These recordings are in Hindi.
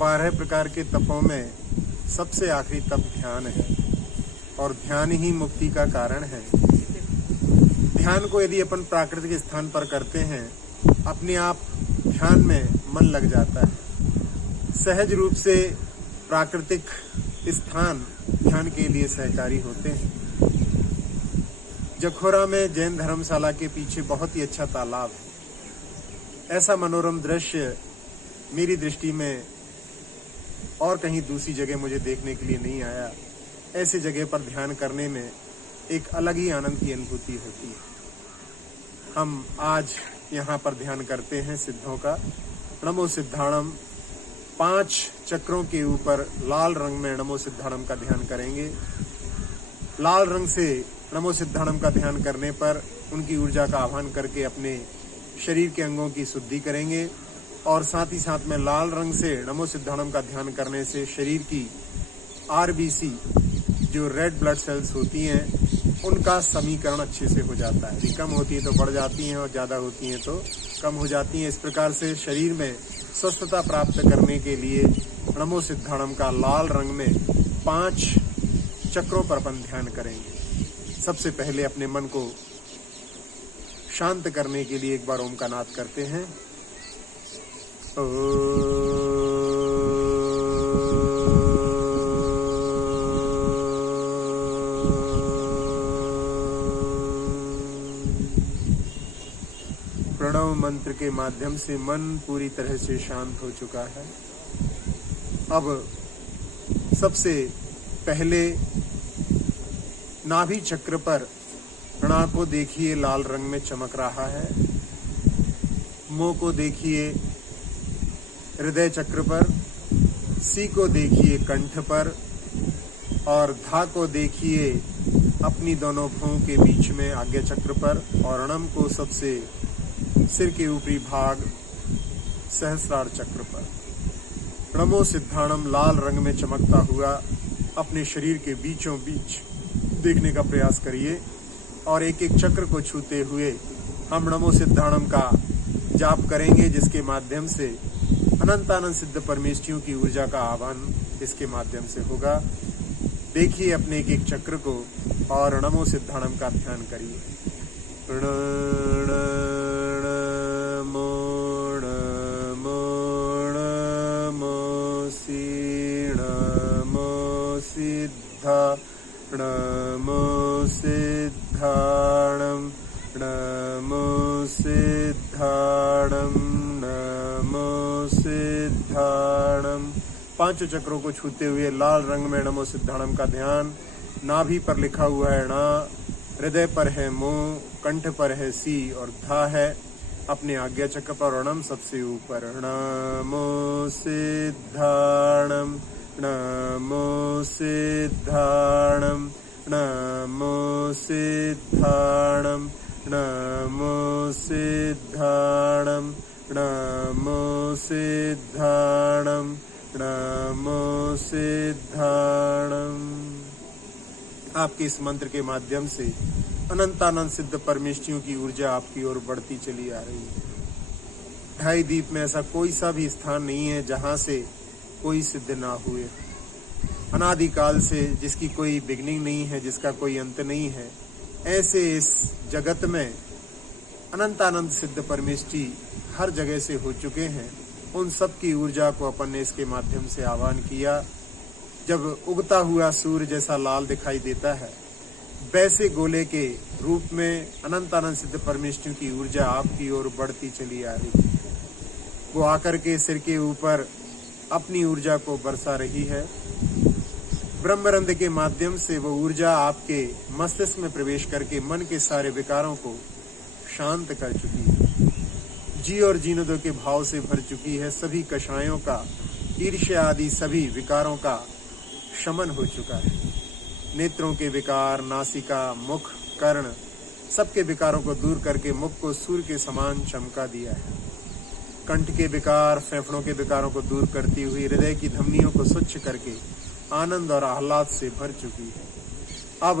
12 प्रकार के तपों में सबसे आखिरी तप ध्यान है और ध्यान ही मुक्ति का कारण है। ध्यान को यदि अपन प्राकृतिक स्थान पर करते हैं, अपने आप ध्यान में मन लग जाता है। सहज रूप से प्राकृतिक स्थान ध्यान के लिए सहकारी होते हैं। जखोरा में जैन धर्मशाला के पीछे बहुत ही अच्छा तालाब है। ऐसा मनोरम दृश्य मेरी दृष्टि में और कहीं दूसरी जगह मुझे देखने के लिए नहीं आया। ऐसे जगह पर ध्यान करने में एक अलग ही आनंद की अनुभूति होती है। हम आज यहाँ पर ध्यान करते हैं सिद्धों का। नमो सिद्धाणम 5 चक्रों के ऊपर लाल रंग में नमो सिद्धाणम का ध्यान करेंगे। लाल रंग से नमो सिद्धाणम का ध्यान करने पर उनकी ऊर्जा का आह्वान करके अपने शरीर के अंगों की शुद्धि करेंगे और साथ ही साथ में लाल रंग से नमो सिद्धाणम का ध्यान करने से शरीर की आरबीसी जो रेड ब्लड सेल्स होती हैं उनका समीकरण अच्छे से हो जाता है। यदि कम होती है तो बढ़ जाती हैं और ज़्यादा होती हैं तो कम हो जाती हैं। इस प्रकार से शरीर में स्वस्थता प्राप्त करने के लिए नमो सिद्धाणम का लाल रंग में 5 चक्रों पर अपन ध्यान करेंगे। सबसे पहले अपने मन को शांत करने के लिए एक बार ओम का नाद करते हैं। प्रणव मंत्र के माध्यम से मन पूरी तरह से शांत हो चुका है। अब सबसे पहले नाभि चक्र पर प्रणा को देखिए लाल रंग में चमक रहा है। मोह को देखिए हृदय चक्र पर, सी को देखिए कंठ पर और धा को देखिए अपनी दोनों भुवों के बीच में आज्ञा चक्र पर और अणम को सबसे सिर के ऊपरी भाग सहस्रार चक्र पर। नमो सिद्धाणम लाल रंग में चमकता हुआ अपने शरीर के बीचों बीच देखने का प्रयास करिए और एक एक चक्र को छूते हुए हम नमो सिद्धाणम का जाप करेंगे, जिसके माध्यम से अनंतानंद सिद्ध परमेष्ठियों की ऊर्जा का आह्वान इसके माध्यम से होगा। देखिए अपने एक एक चक्र को और नमो सिद्धाणम का ध्यान करिए। नमो सिद्धाणम नमो सिद्धाणम नमो सिद्धाणम। 5 चक्रों को छूते हुए लाल रंग में नमो सिद्धाणम का ध्यान। नाभि पर लिखा हुआ है णा, हृदय पर है मो, कंठ पर है सी और धा है अपने आज्ञा चक्र पर। अणम सबसे ऊपर। नमो सिद्धाणम नमो सिद्धाणम नमो सिद्धाणम नमो सिद्धाणम नमो सिद्धाणम नमो सिद्धाणम। आपके इस मंत्र के माध्यम से अनंतानंद सिद्ध परमेष्ठियों की ऊर्जा आपकी ओर बढ़ती चली आ रही है। ढाई दीप में ऐसा कोई सा भी स्थान नहीं है जहां से कोई सिद्ध ना हुए। अनादिकाल से जिसकी कोई बिगनिंग नहीं है, जिसका कोई अंत नहीं है, ऐसे इस जगत में अनंतानंद सिद्ध परमेष्ठि हर जगह से हो चुके हैं। उन सब की ऊर्जा को अपन ने इसके माध्यम से आह्वान किया। जब उगता हुआ सूर्य जैसा लाल दिखाई देता है, वैसे गोले के रूप में अनंतानंद सिद्ध परमेष्ठियों की ऊर्जा आपकी ओर बढ़ती चली आ रही है। वो आकर के सिर के ऊपर अपनी ऊर्जा को बरसा रही है। ब्रह्मरंध्र के माध्यम से वो ऊर्जा आपके मस्तिष्क में प्रवेश करके मन के सारे विकारों को शांत कर चुकी है। जी और जीनोदों के भाव से भर चुकी है। सभी कषायों का, ईर्ष्या आदि सभी विकारों का शमन हो चुका है। नेत्रों के विकार, नासिका, मुख, कर्ण, सबके विकारों को दूर करके मुख को सूर्य के समान चमका दिया है। कंठ के विकार, फेफड़ों के विकारों को दूर करती हुई हृदय की धमनियों को स्वच्छ करके आनंद और आह्लाद से भर चुकी है। अब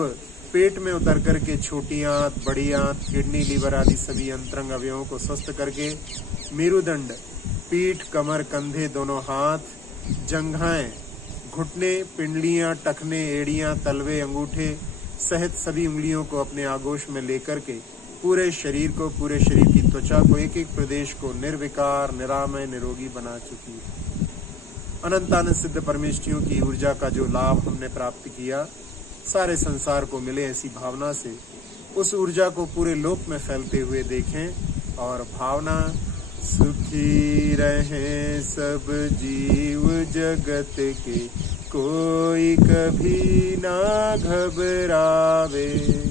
पेट में उतर करके छोटी आंत, बड़ी आंत, किडनी, लीवर आदि सभी अंतरंग अवयवों को स्वस्थ करके मेरुदंड, पीठ, कमर, कंधे, दोनों हाथ जंघाएं, घुटने, पिंडलियां, टखने, एड़ियां, तलवे, अंगूठे सहित सभी उंगलियों को अपने आगोश में लेकर के पूरे शरीर की त्वचा को, एक एक प्रदेश को निर्विकार, निरामय, निरोगी बना चुकी है। अनंतानंद सिद्ध परमेष्ठियों की ऊर्जा का जो लाभ हमने प्राप्त किया, सारे संसार को मिले, ऐसी भावना से उस ऊर्जा को पूरे लोक में फैलते हुए देखें और भावना सुखी रहे सब जीव जगत के, कोई कभी ना घबरावे।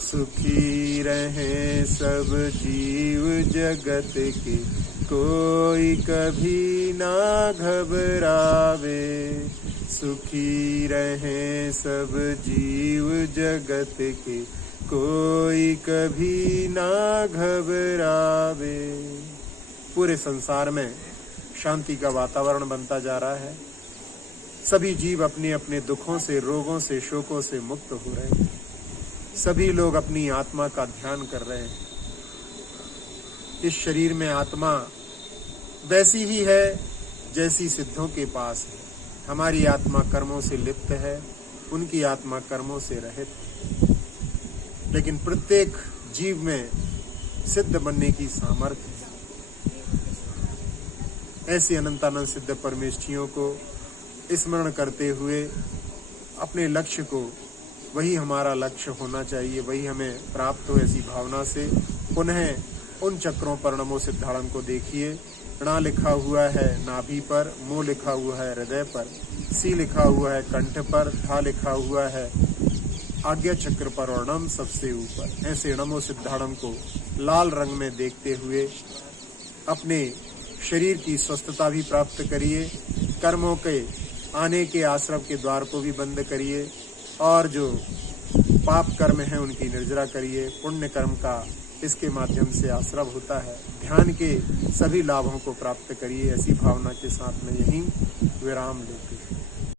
सुखी रहे सब जीव जगत के, कोई कभी ना घबरावे। सुखी रहे सब जीव जगत के, कोई कभी ना घबरावे। पूरे संसार में शांति का वातावरण बनता जा रहा है। सभी जीव अपने अपने दुखों से, रोगों से, शोकों से मुक्त हो रहे हैं। सभी लोग अपनी आत्मा का ध्यान कर रहे हैं। इस शरीर में आत्मा वैसी ही है जैसी सिद्धों के पास है। हमारी आत्मा कर्मों से लिप्त है, उनकी आत्मा कर्मों से रहित है। लेकिन प्रत्येक जीव में सिद्ध बनने की सामर्थ्य है। ऐसे अनंतानंद सिद्ध परमेष्ठियों को स्मरण करते हुए अपने लक्ष्य को, वही हमारा लक्ष्य होना चाहिए, वही हमें प्राप्त हो, ऐसी भावना से पुनः उन चक्रों पर नमो सिद्धाणम को देखिए। ण लिखा हुआ है नाभि पर, मो लिखा हुआ है हृदय पर, सी लिखा हुआ है कंठ पर, धा लिखा हुआ है आज्ञा चक्र पर और नम सबसे ऊपर। ऐसे नमो सिद्धाणम को लाल रंग में देखते हुए अपने शरीर की स्वस्थता भी प्राप्त करिए, कर्मों के आने के आश्रम के द्वार को भी बंद करिए और जो पाप कर्म है उनकी निर्जरा करिए। पुण्य कर्म का इसके माध्यम से आश्रव होता है। ध्यान के सभी लाभों को प्राप्त करिए। ऐसी भावना के साथ में यहीं विराम लेते हैं।